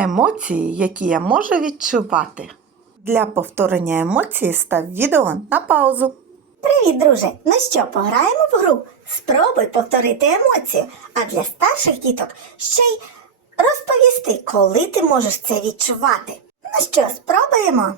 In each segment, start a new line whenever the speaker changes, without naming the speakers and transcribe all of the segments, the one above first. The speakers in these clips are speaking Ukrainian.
Емоції, які я можу відчувати. Для повторення емоцій став відео на паузу.
Привіт, друже! Ну що, пограємо в гру? Спробуй повторити емоцію, а для старших діток ще й розповісти, коли ти можеш це відчувати. Ну що, спробуємо?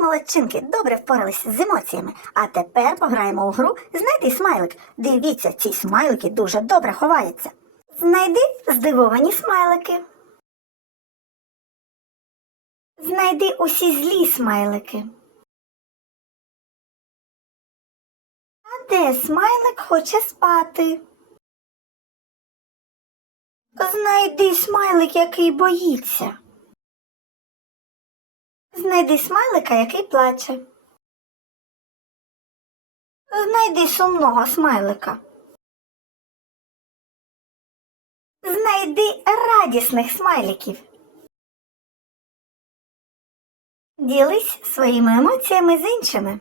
Молодчинки, добре впорались з емоціями. А тепер пограємо у гру Знайди смайлик. Дивіться, ці смайлики дуже добре ховаються. Знайди здивовані смайлики. Знайди усі злі смайлики. А де смайлик хоче спати? Знайди смайлик, який боїться. Знайди смайлика, який плаче. Знайди сумного смайлика. Знайди радісних смайликів. Ділись своїми емоціями з іншими.